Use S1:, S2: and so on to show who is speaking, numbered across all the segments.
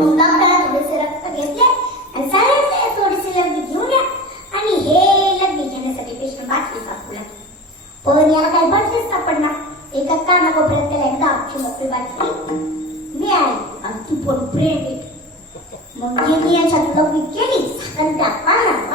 S1: मोजमाप करा थोडेसे रक्त घेतले. आणि चालेल थोडेसे लग्न घेऊन घ्या आणि हे लग्न घेण्यासाठी पेशंट बाटली सापडू लागली. पण याला काही बाटलीच सापडणार. एका कानाकोपऱ्यात त्याला एकदा आमची मोकळी बाटली. मिळाली आणि ती पण प्रेम मग गेली याच्यात लग्न केली आणि त्या पानात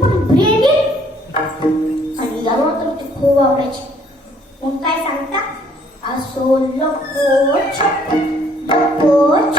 S1: ఇప్పుడు బ్రేగి అని ఎవరితో కోవాడచ్చు ముప్పై సంత ఆ సోల్లో కోచ్ కోచ్.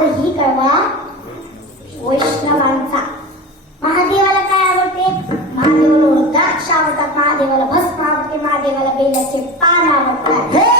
S1: मला कळवा. वैष्णवांचा. महादेवाला काय आवडते? द्राक्ष आवडतात महादेवाला भस्म आवडते महादेवाला बेलाचे पान आवडतात.